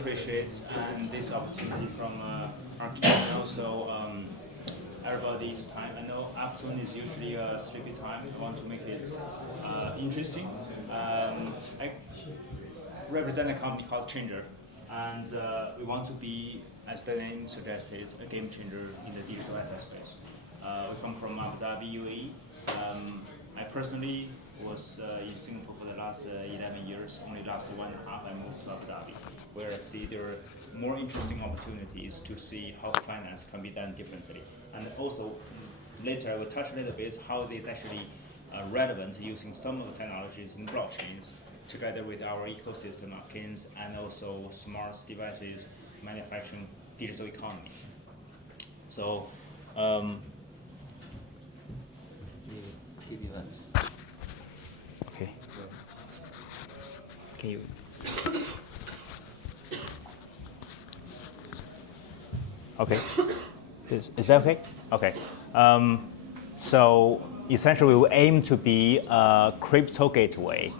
appreciate this opportunity from our team and also everybody's time. I know afternoon is usually a sleepy time. I want to make it interesting. I represent a company called Changer, and we want to be, as the name suggested, a game changer in the digital asset space. We come from Abu Dhabi, UAE. I personally was in Singapore for the last 11 years. Only last 1.5 I moved to Abu Dhabi, where I see there are more interesting opportunities to see how finance can be done differently. And also, later I will touch a little bit how this actually relevant using some of the technologies in blockchains together with our ecosystem of KINs and also smart devices, manufacturing, digital economy. So, give you that. Okay. Can you? Okay. Is that okay? Okay. So essentially, we aim to be a crypto gateway.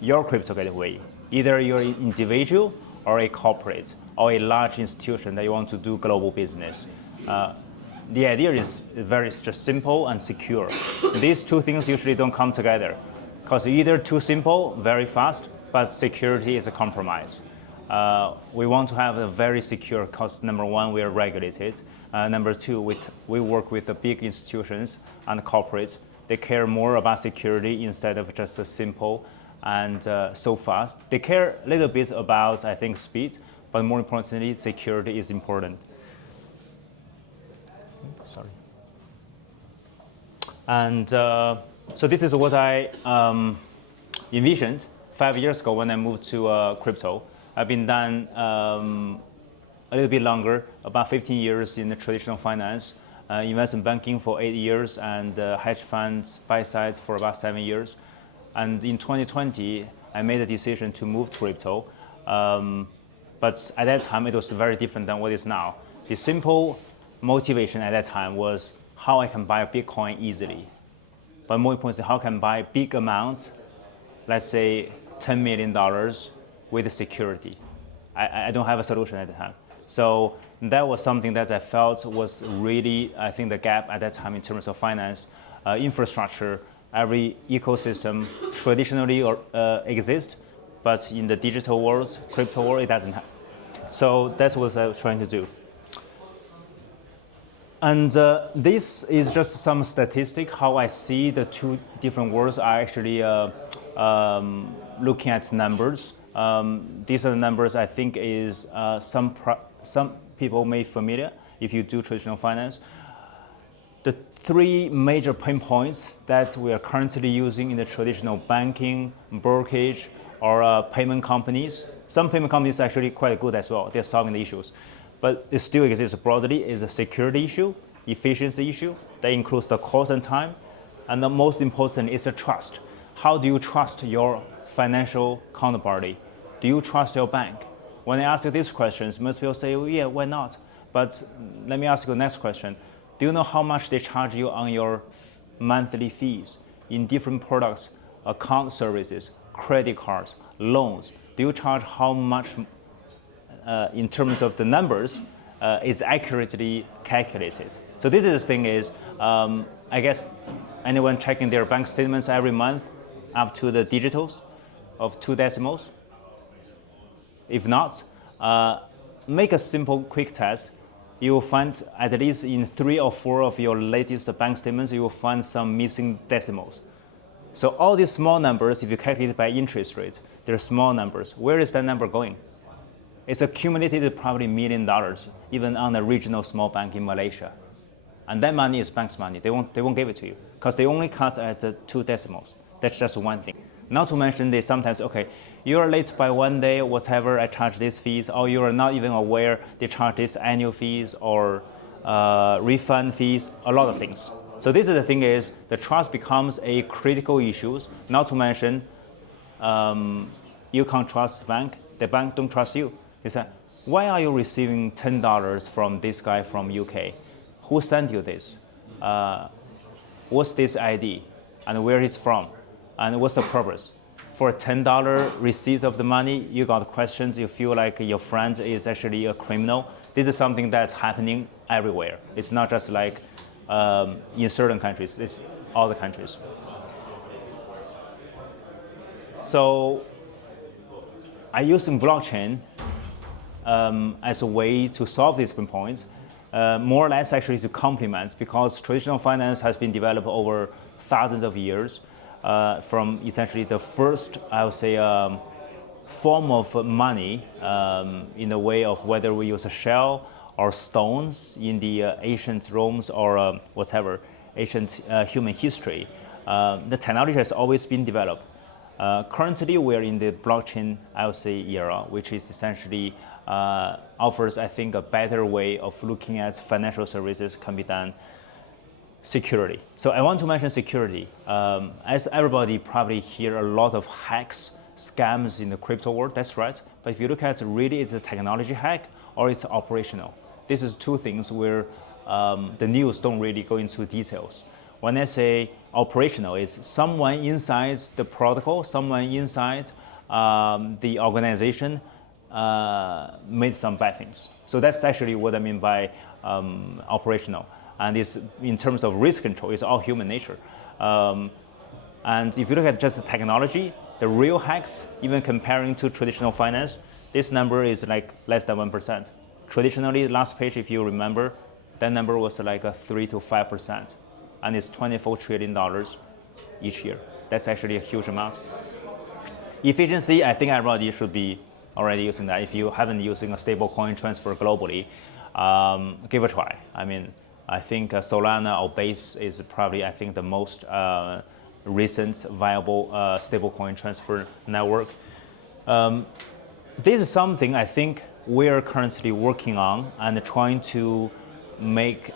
Your crypto gateway. Either you're an individual or a corporate or a large institution that you want to do global business. The idea is very just simple and secure. These two things usually don't come together because either too simple, very fast, but security is a compromise. We want to have a very secure because number one, we are regulated. Number two, we work with the big institutions and corporates. They care more about security instead of just a simple and so fast. They care a little bit about, I think, speed, but more importantly, security is important. Sorry. And so this is what I envisioned 5 years ago when I moved to crypto. I've been done a little bit longer, about 15 years in the traditional finance, investment banking for 8 years, and hedge funds buy side for about 7 years. And in 2020, I made a decision to move to crypto. But at that time, it was very different than what it is now. The simple motivation at that time was how I can buy a Bitcoin easily. But more importantly, how can I buy big amounts, let's say $10 million with security. I don't have a solution at the time. So that was something that I felt was really, I think, the gap at that time in terms of finance, infrastructure. Every ecosystem traditionally exists, but in the digital world, crypto world, it doesn't have. So that's what I was trying to do. And this is just some statistic, how I see the two different worlds are actually looking at numbers. These are the numbers I think is some people may familiar if you do traditional finance. The three major pain points that we are currently using in the traditional banking, brokerage, or payment companies. Some payment companies are actually quite good as well. They're solving the issues. But it still exists broadly is a security issue, efficiency issue. That includes the cost and time. And the most important is the trust. How do you trust your financial counterparty? Do you trust your bank? When I ask these questions, most people say, well, yeah, why not? But let me ask you the next question. Do you know how much they charge you on your monthly fees in different products, account services, credit cards, loans? Do you charge how much in terms of the numbers is accurately calculated? So this is the thing is, I guess anyone checking their bank statements every month up to the digitals of 2 decimals? If not, make a simple quick test. You will find at least in 3 or 4 of your latest bank statements, you will find some missing decimals. So all these small numbers, if you calculate it by interest rate, they're small numbers. Where is that number going? It's accumulated probably $1 million, even on a regional small bank in Malaysia. And that money is bank's money. They won't give it to you because they only cut at 2 decimals. That's just one thing. Not to mention they sometimes, okay, you're late by 1 day, whatever, I charge these fees, or you're not even aware they charge these annual fees or refund fees, a lot of things. So this is the thing is, the trust becomes a critical issue, not to mention you can't trust the bank don't trust you. They say, why are you receiving $10 from this guy from UK? Who sent you this? What's this ID? And where it's from? And what's the purpose? for a $10 receipt of the money, you got questions, you feel like your friend is actually a criminal. This is something that's happening everywhere. It's not just like in certain countries, it's all the countries. So I used blockchain as a way to solve these pain points, more or less actually to complement, because traditional finance has been developed over thousands of years from essentially the first, I would say, form of money in the way of whether we use a shell or stones in the ancient Rome's or whatever, ancient human history. The technology has always been developed. Currently, we are in the blockchain, I would say, era, which is essentially offers, I think, a better way of looking at financial services can be done securely. So I want to mention security. As everybody probably hear a lot of hacks, scams in the crypto world, that's right. But if you look at really it's a technology hack or it's operational. This is two things where the news don't really go into details. When I say operational, it's someone inside the protocol, someone inside the organization made some bad things. So that's actually what I mean by operational. And it's, in terms of risk control, it's all human nature. And if you look at just the technology, the real hacks, even comparing to traditional finance, this number is like less than 1%. Traditionally, last page, if you remember, that number was like a 3 to 5%. And it's $24 trillion each year. That's actually a huge amount. Efficiency, I think everybody should be already using that. If you haven't using a stable coin transfer globally, give a try. I mean, I think Solana or Base is probably, I think, the most recent viable stablecoin transfer network. This is something I think we're currently working on and trying to make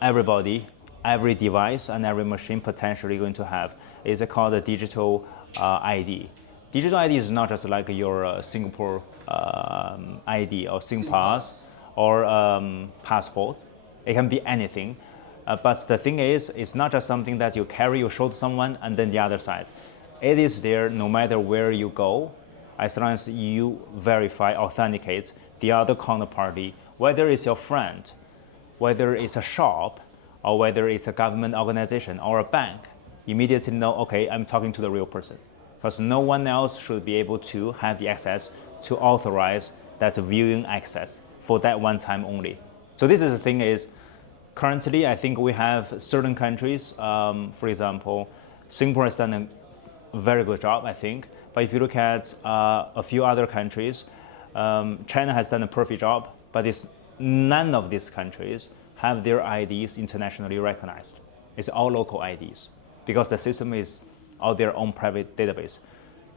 everybody, every device and every machine potentially going to have. Is called a digital ID. Digital ID is not just like your Singapore ID or SingPass or passport. It can be anything. But the thing is, it's not just something that you carry, you show to someone, and then the other side. It is there no matter where you go, as long as you verify, authenticate the other counterparty, whether it's your friend, whether it's a shop, or whether it's a government organization or a bank. Immediately know, okay, I'm talking to the real person. Because no one else should be able to have the access to authorize that viewing access for that one time only. So this is the thing is, currently, I think we have certain countries, for example, Singapore has done a very good job, I think. But if you look at a few other countries, China has done a perfect job, but none of these countries have their IDs internationally recognized. It's all local IDs because the system is all their own private database.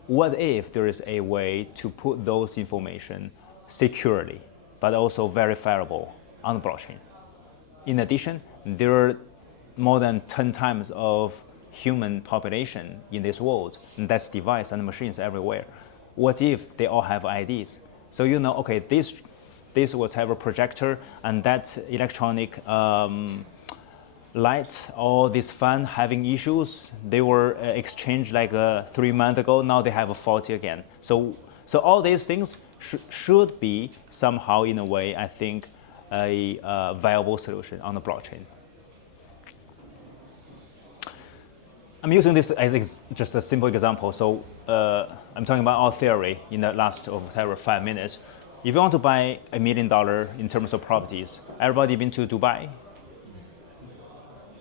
What if there is a way to put those information securely, but also verifiable on the blockchain? In addition, there are more than 10 times of human population in this world, and that's device and machines everywhere. What if they all have IDs? So you know, okay, this whatever projector and that electronic lights, all this fan having issues, they were exchanged like 3 months ago, now they have a faulty again. So all these things should be somehow, in a way, I think, a viable solution on the blockchain. I'm using this as just a simple example. So I'm talking about our theory in the last whatever 5 minutes. If you want to buy $1 million in terms of properties, everybody been to Dubai?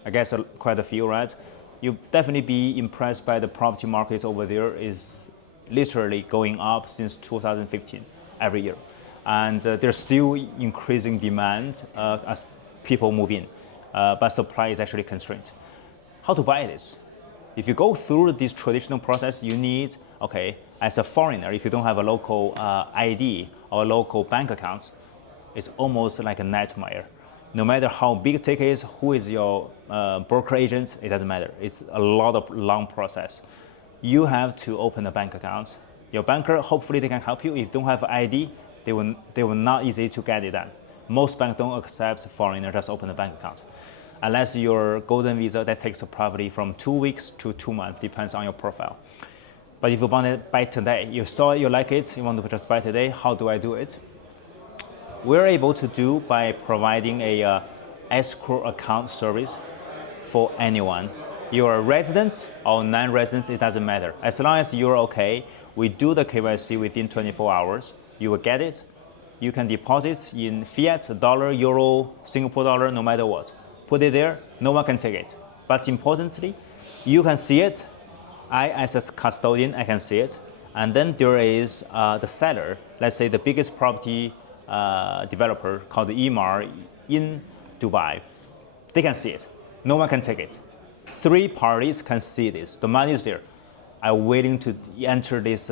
I guess quite a few, right? You'll definitely be impressed by the property market over there is literally going up since 2015 every year. And there's still increasing demand as people move in, but supply is actually constrained. How to buy this? If you go through this traditional process, you need, okay, as a foreigner, if you don't have a local ID or local bank accounts, it's almost like a nightmare. No matter how big ticket is, who is your broker agent, it doesn't matter. It's a lot of long process. You have to open a bank account. Your banker, hopefully they can help you. If you don't have ID, they will not easy to get it done. Most banks don't accept foreigner, just open a bank account. Unless your golden visa, that takes probably from 2 weeks to 2 months, depends on your profile. But if you want to buy today, you saw it, you like it, you want to just buy today, how do I do it? We're able to do by providing a escrow account service for anyone. You're a resident or non-resident, it doesn't matter. As long as you're okay, we do the KYC within 24 hours. You will get it. You can deposit in fiat, dollar, euro, Singapore dollar, no matter what. Put it there, no one can take it. But importantly, you can see it. I, as a custodian, I can see it. And then there is the seller, let's say the biggest property developer called Emaar in Dubai. They can see it. No one can take it. 3 parties can see this. The money is there. I'm willing to enter this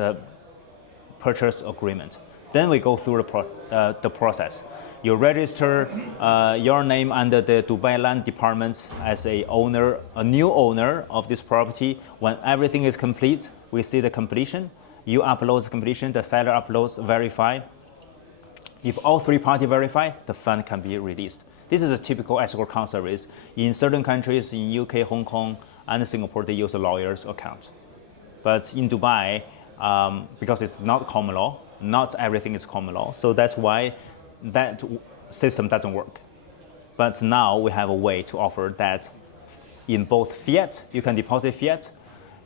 purchase agreement. Then we go through the process. You register your name under the Dubai Land Department as a new owner of this property. When everything is complete, we see the completion. You upload the completion, the seller uploads, verify. If all 3 parties verify, the fund can be released. This is a typical escrow account service. In certain countries, in UK, Hong Kong, and Singapore, they use a lawyer's account. But in Dubai, because it's not common law, not everything is common law, so that's why that system doesn't work. But now we have a way to offer that in both fiat, you can deposit fiat,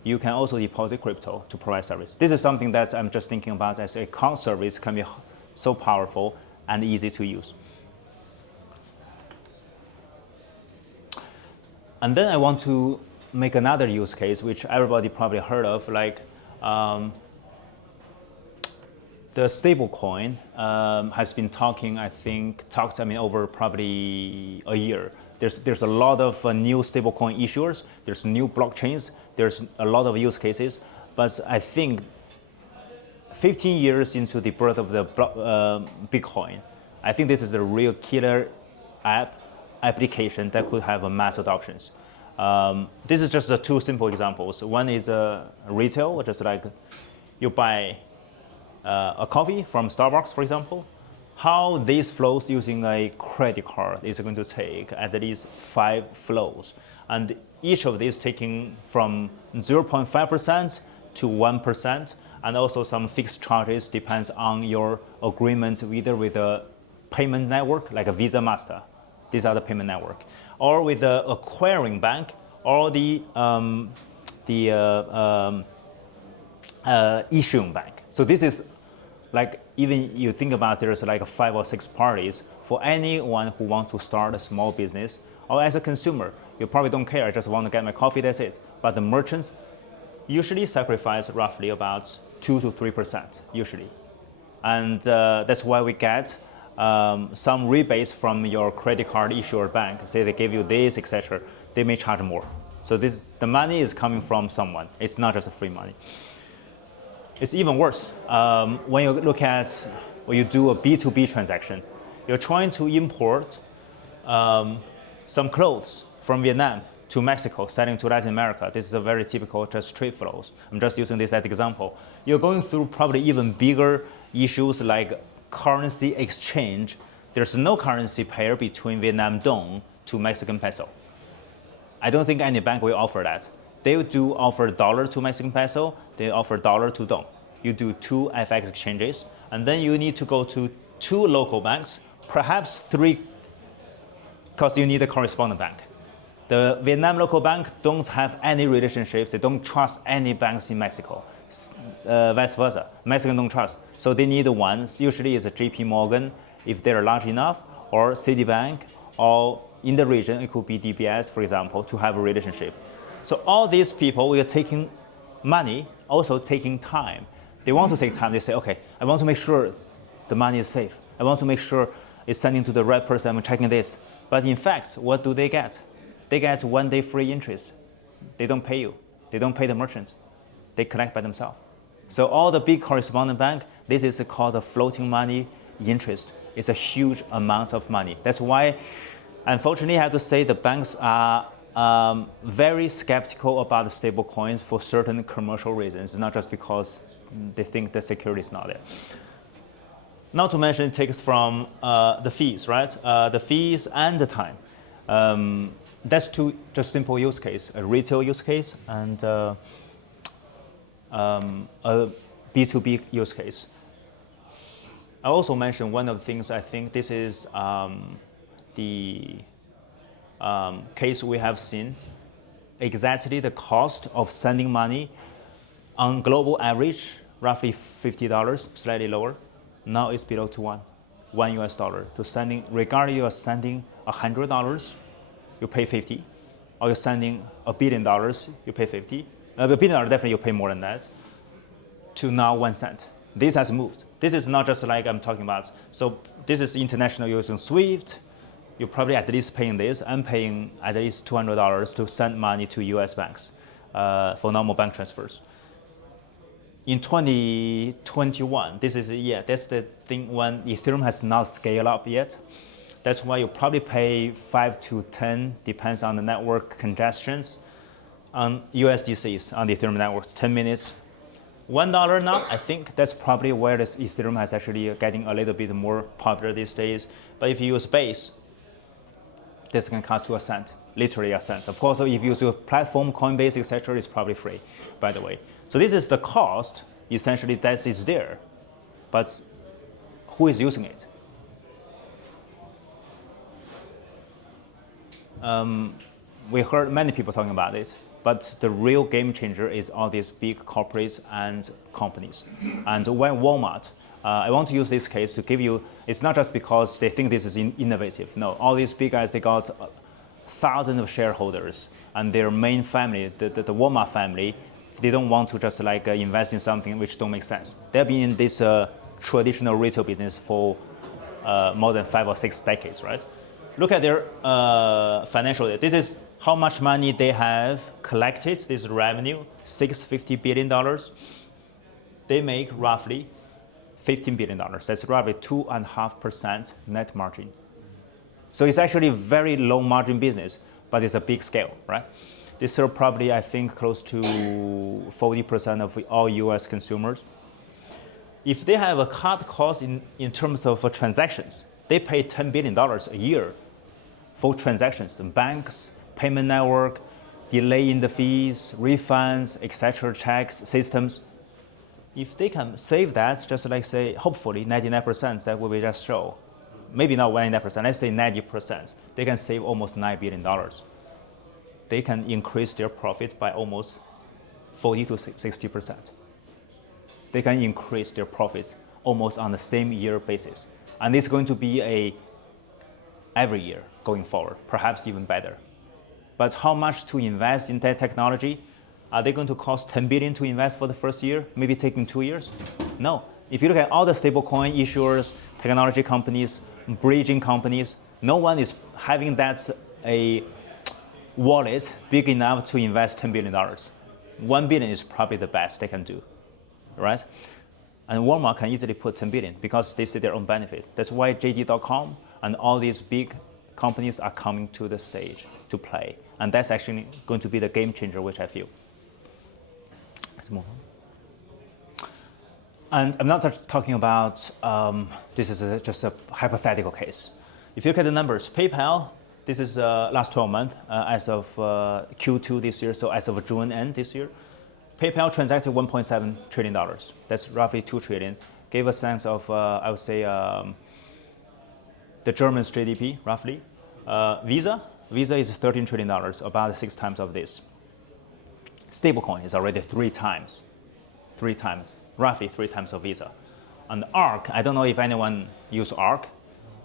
you can also deposit crypto to provide service. This is something that I'm just thinking about as a account service can be so powerful and easy to use. And then I want to make another use case, which everybody probably heard of, like the stablecoin has been talked over probably a year. There's a lot of new stablecoin issuers. There's new blockchains. There's a lot of use cases. But I think 15 years into the birth of the Bitcoin, I think this is the real killer application that could have a mass adoptions. This is just 2 simple examples. One is retail, just like you buy a coffee from Starbucks, for example. How this flows using a credit card is going to take at least 5 flows. And each of these taking from 0.5% to 1%, and also some fixed charges depends on your agreement either with a payment network like a Visa, Master. These are the payment network, or with the acquiring bank, or the issuing bank. So this is like, even you think about there's like 5 or 6 parties for anyone who wants to start a small business, or as a consumer, you probably don't care, I just want to get my coffee, that's it. But the merchants usually sacrifice roughly about 2 to 3% usually. And that's why we get some rebates from your credit card issuer bank. Say they give you this, etc. They may charge more. So the money is coming from someone. It's not just free money. It's even worse when you look at when you do a B2B transaction. You're trying to import some clothes from Vietnam to Mexico, selling to Latin America. This is a very typical just trade flows. I'm just using this as an example. You're going through probably even bigger issues like currency exchange. There's no currency pair between Vietnam dong to Mexican peso. I don't think any bank will offer that. They do offer dollar to Mexican peso, they offer dollar to dong. You do 2 FX exchanges, and then you need to go to 2 local banks, perhaps 3, because you need a correspondent bank. The Vietnam local bank don't have any relationships, they don't trust any banks in Mexico. Vice versa, Mexican don't trust. So they need one, usually it's a JP Morgan, if they're large enough, or Citibank, or in the region, it could be DBS, for example, to have a relationship. So all these people, we are taking money, also taking time. They want to take time, they say, okay, I want to make sure the money is safe. I want to make sure it's sending to the right person, I'm checking this. But in fact, what do they get? They get 1 day free interest. They don't pay you. They don't pay the merchants. They collect by themselves. So all the big correspondent bank, this is called a floating money interest. It's a huge amount of money. That's why, unfortunately, I have to say the banks are very skeptical about the stable coins for certain commercial reasons. It's not just because they think the security is not there. Not to mention it takes from the fees, right? The fees and the time. That's 2 just simple use case, a retail use case and a B2B use case. I also mentioned one of the things I think this is the case we have seen. Exactly the cost of sending money on global average, roughly $50, slightly lower. Now it's below to $1 US to sending. Regardless, you are sending $100, you pay 50, or you're sending $1 billion, you pay 50. $1 billion definitely you pay more than that. To now 1 cent. This has moved. This is not just like I'm talking about. So this is international using SWIFT. You're probably at least paying this. I'm paying at least $200 to send money to US banks for normal bank transfers. In 2021, that's the thing when Ethereum has not scaled up yet. That's why you probably pay 5 to 10, depends on the network congestions, on USDCs on the Ethereum networks, 10 minutes. $1 now, I think that's probably where this Ethereum has actually getting a little bit more popular these days. But if you use Base, this can cost you a cent, literally a cent. Of course, if you use your platform, Coinbase, etc., it's probably free, by the way. So this is the cost, essentially, that is there. But who is using it? We heard many people talking about it, but the real game changer is all these big corporates and companies. And when Walmart, I want to use this case to give you, it's not just because they think this is innovative. No, all these big guys, they got thousands of shareholders, and their main family, the Walmart family, they don't want to just like invest in something which don't make sense. They've been in this traditional retail business for more than 5 or 6 decades, right? Look at their financial data. This is how much money they have collected. This is revenue, $650 billion. They make roughly $15 billion. That's roughly 2.5% net margin. So it's actually a very low margin business, but it's a big scale, right? They serve probably, I think, close to 40% of all US consumers. If they have a cut cost in terms of transactions, they pay $10 billion a year for transactions, banks, payment network, delay in the fees, refunds, etc., checks, systems. If they can save that, just like say, hopefully 99%, that will be just show. Maybe not 99%, let's say 90%. They can save almost $9 billion. They can increase their profit by almost 40 to 60%. They can increase their profits almost on the same year basis. And it's going to be every year going forward, perhaps even better. But how much to invest in that technology? Are they going to cost 10 billion to invest for the first year, maybe taking 2 years? No. If you look at all the stablecoin issuers, technology companies, bridging companies, no one is having that a wallet big enough to invest $10 billion. $1 billion is probably the best they can do, right? And Walmart can easily put 10 billion because they see their own benefits. That's why JD.com and all these big companies are coming to the stage to play. And that's actually going to be the game changer, which I feel. Let's move on. And I'm not just talking about, this is just a hypothetical case. If you look at the numbers, PayPal, this is last 12 months as of Q2 this year, so as of June end this year, PayPal transacted $1.7 trillion. That's roughly $2 trillion. Gave a sense of, I would say, the German's GDP, roughly. Visa is $13 trillion, about 6 times of this. Stablecoin is already 3 times, roughly 3 times of Visa. And ARC, I don't know if anyone use ARC.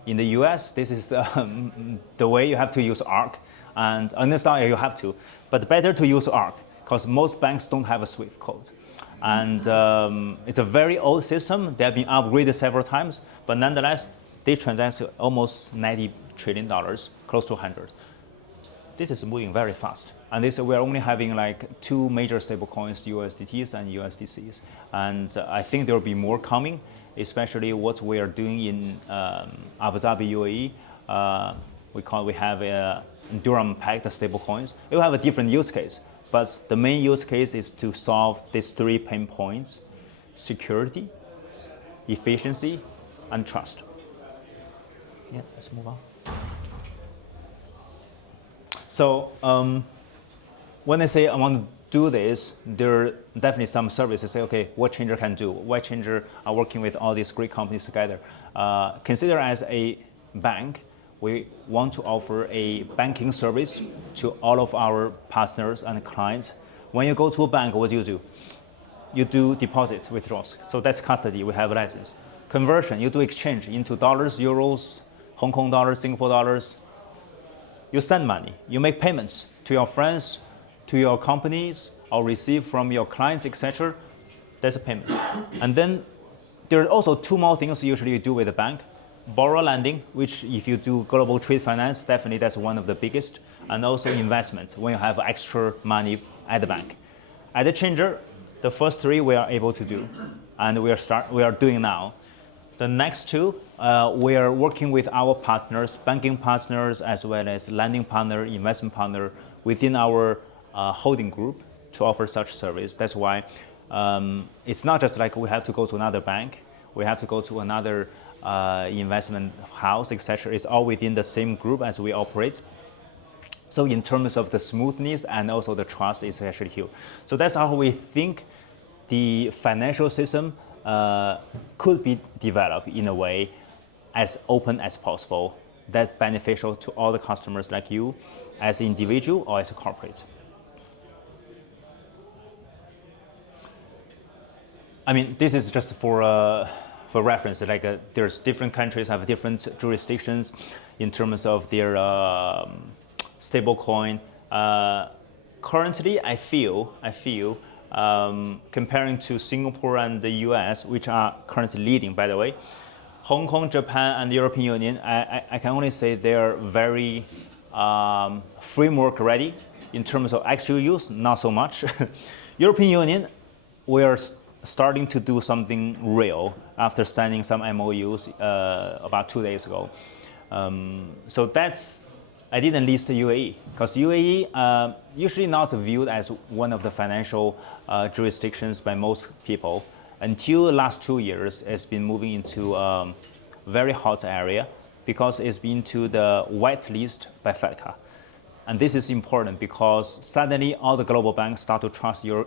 In the US, this is the way you have to use ARC. And understand you have to, but better to use ARC because most banks don't have a SWIFT code. And it's a very old system. They have been upgraded several times, but nonetheless, they transact almost $90 trillion, close to 100. This is moving very fast. And we're only having like 2 major stablecoins, USDTs and USDCs. And I think there will be more coming, especially what we are doing in Abu Dhabi, UAE. We have a Durham-pegged stablecoins. It will have a different use case. But the main use case is to solve these 3 pain points: security, efficiency, and trust. Yeah, let's move on. So when I say I want to do this, there are definitely some services say, okay, what Changer can do? Why Changer are working with all these great companies together? Consider as a bank, we want to offer a banking service to all of our partners and clients. When you go to a bank, what do? You do deposits, withdrawals. So that's custody, we have a license. Conversion, you do exchange into dollars, euros, Hong Kong dollars, Singapore dollars. You send money, you make payments to your friends, to your companies, or receive from your clients, etc. That's a payment. And then there are also two more things usually you do with a bank. Borrow lending, which if you do global trade finance, definitely that's one of the biggest. And also investments, when you have extra money at the bank. At the Changer, the first three we are able to do, and we are doing now. The next two, we are working with our partners, banking partners, as well as lending partner, investment partner within our holding group to offer such service. That's why it's not just like we have to go to another bank, we have to go to another investment house, etc. It's all within the same group as we operate. So in terms of the smoothness and also the trust is actually huge. So that's how we think the financial system could be developed in a way as open as possible, that's beneficial to all the customers like you as an individual or as a corporate. I mean, this is just for reference. Like there's different countries have different jurisdictions in terms of their stable coin. Currently, I feel comparing to Singapore and the US, which are currently leading, by the way, Hong Kong, Japan, and the European Union, I can only say they are very framework ready in terms of actual use, not so much. European Union, we are starting to do something real after signing some MOUs about 2 days ago. So that's, I didn't list the UAE, because UAE usually not viewed as one of the financial jurisdictions by most people. Until the last 2 years, it's been moving into a very hot area because it's been to the white list by FATCA. And this is important because suddenly all the global banks start to trust your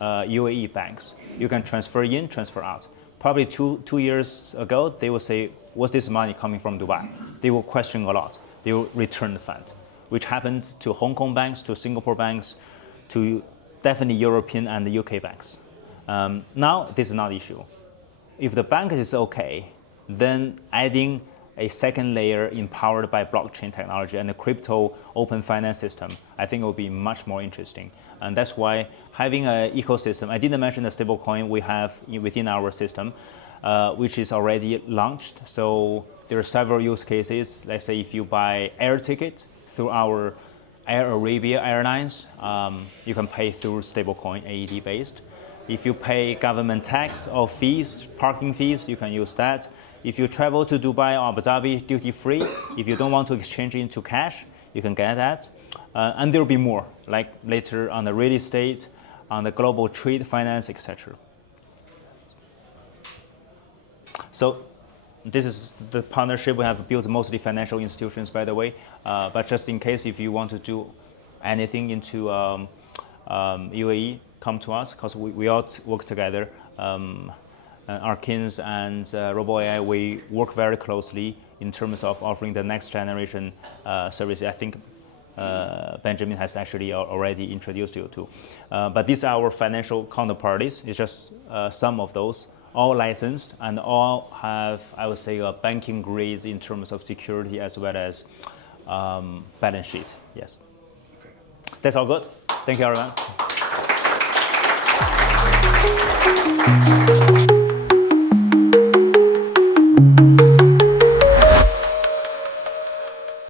UAE banks. You can transfer in, transfer out. Probably two years ago, they will say, was this money coming from Dubai? They will question a lot. They will return the fund, which happens to Hong Kong banks, to Singapore banks, to definitely European and the UK banks. Now, this is not an issue. If the bank is okay, then adding a second layer empowered by blockchain technology and a crypto open finance system, I think it will be much more interesting. And that's why having an ecosystem, I didn't mention the stablecoin we have within our system, which is already launched. So there are several use cases. Let's say if you buy air ticket through our Air Arabia Airlines, you can pay through stablecoin, AED based. If you pay government tax or fees, parking fees, you can use that. If you travel to Dubai or Abu Dhabi duty free, if you don't want to exchange into cash, you can get that. And there will be more, like later on the real estate, on the global trade finance, etc. So this is the partnership we have built, mostly financial institutions, by the way. But just in case, if you want to do anything into UAE, come to us, because we all work together. Arkins and Robo.ai, we work very closely in terms of offering the next generation service. I think Benjamin has actually already introduced you to. But these are our financial counterparties. It's just some of those, all licensed and all have, I would say, banking grades in terms of security as well as balance sheet. Yes. That's all good. Thank you, everyone.